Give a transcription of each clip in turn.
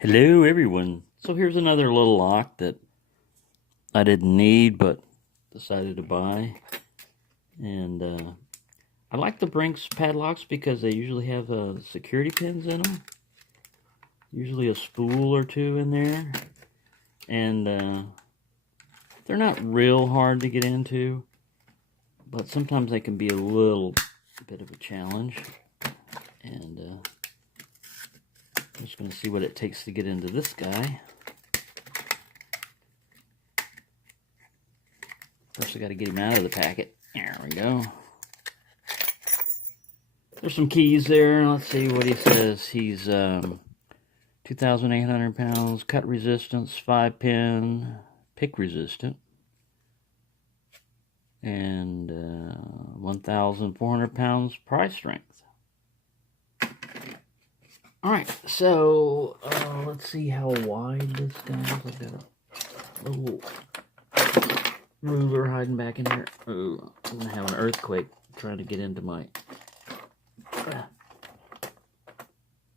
Hello everyone. So here's another little lock that I didn't need but decided to buy. And I like the Brinks padlocks because they usually have security pins in them. Usually a spool or two in there. And they're not real hard to get into, but sometimes they can be a little bit of a challenge. And I'm just going to see what it takes to get into this guy. First I got to get him out of the packet. There we go. There's some keys there. Let's see what he says. He's 2,800 pounds, cut resistance, 5-pin, pick resistant, and 1,400 pounds pry strength. Alright, so let's see how wide this guy is. I've got a little ruler hiding back in here. Oh, I'm going to have an earthquake trying to get into my... I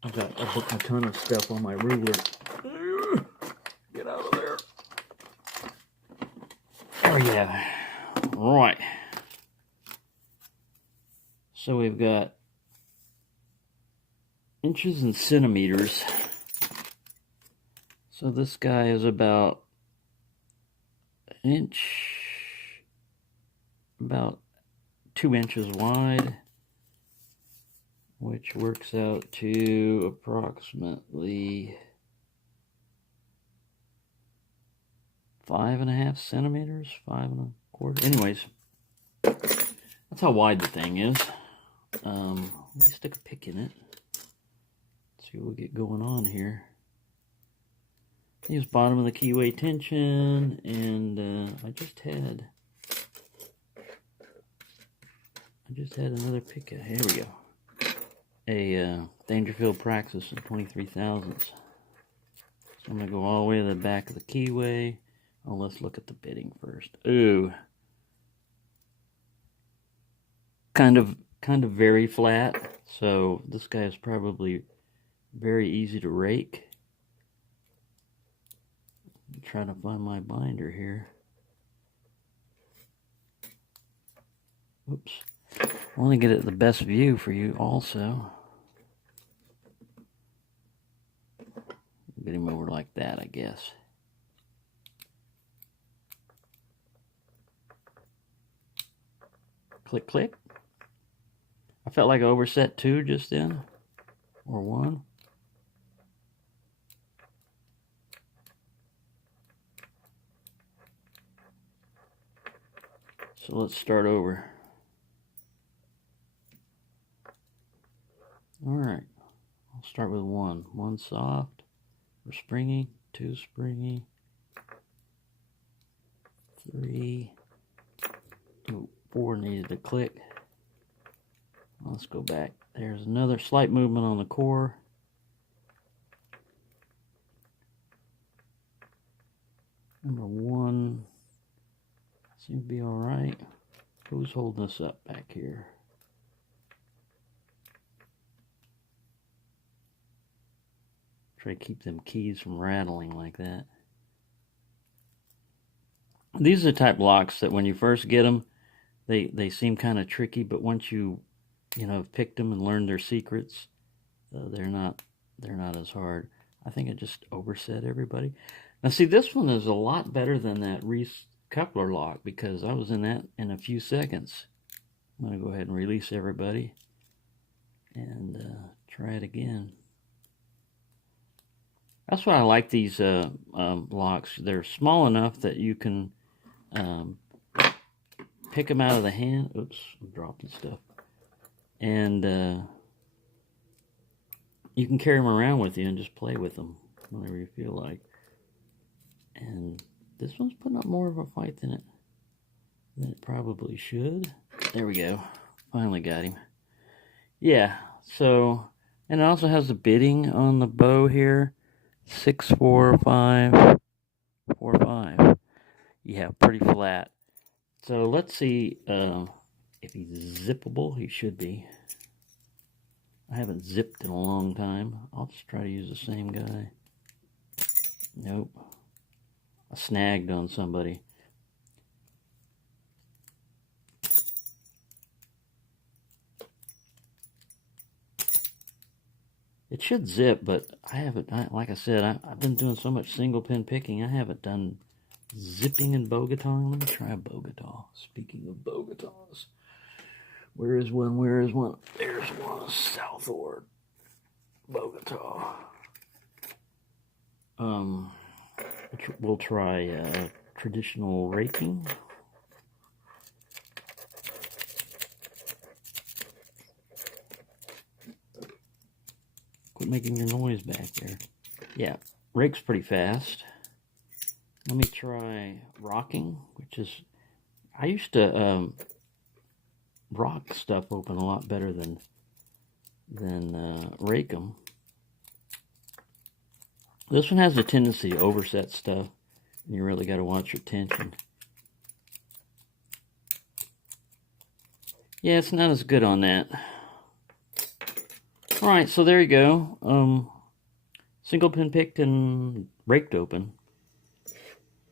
put a ton of stuff on my ruler. Get out of there. There we go. Right. So we've got inches and centimeters. So this guy is about an inch, about 2 inches wide, which works out to approximately 5.5 centimeters, 5.25. Anyways, that's how wide the thing is. Let me stick a pick in it. See what we get going on here. Use bottom of the keyway tension, and I just had another pick. Here we go. A Dangerfield Praxis in 23 thousandths. So I'm gonna go all the way to the back of the keyway. Oh, let's look at the bitting first. Ooh, kind of very flat. So this guy is probably very easy to rake. I'm trying to find my binder here. Oops. I want to get it the best view for you also. Get him over like that, I guess. Click, click. I felt like I overset 2 just then, or 1. So let's start over. Alright, I'll start with 1. 1 soft, or springy, 2 springy, 3, 4 needed to click. Let's go back. There's another slight movement on the core. Number 1 seems to be alright. Who's holding this up back here? Try to keep them keys from rattling like that. These are the type locks that when you first get them, they seem kind of tricky, but once you have picked them and learned their secrets, they're not as hard. I think I just overset everybody. Now see, this one is a lot better than that Reese coupler lock because I was in that in a few seconds. I'm going to go ahead and release everybody and try it again. That's why I like these locks. They're small enough that you can pick them out of the hand. Oops, I'm dropping stuff. And you can carry them around with you and just play with them whenever you feel like. And this one's putting up more of a fight than it probably should. There we go. Finally got him. Yeah, so, and it also has the bitting on the bow here. 6, 4, 5, 4, 5. Yeah, pretty flat. So let's see if he's zippable. He should be. I haven't zipped in a long time. I'll just try to use the same guy. Nope. I snagged on somebody. It should zip, but I haven't, like I said, I've been doing so much single pin picking, I haven't done zipping and bogating. Let me try a bogatal. Speaking of bogatals, where is one? Where is one? There's one, southward bogatal. We'll try traditional raking. Quit making your noise back there. Yeah, rake's pretty fast. Let me try rocking, which is, I used to rock stuff open a lot better than rake them. This one has a tendency to overset stuff, and you really got to watch your tension. Yeah, it's not as good on that. Alright, so there you go. Single pin picked and raked open,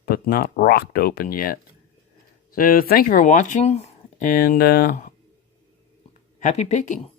but not rocked open yet. So thank you for watching, and happy picking.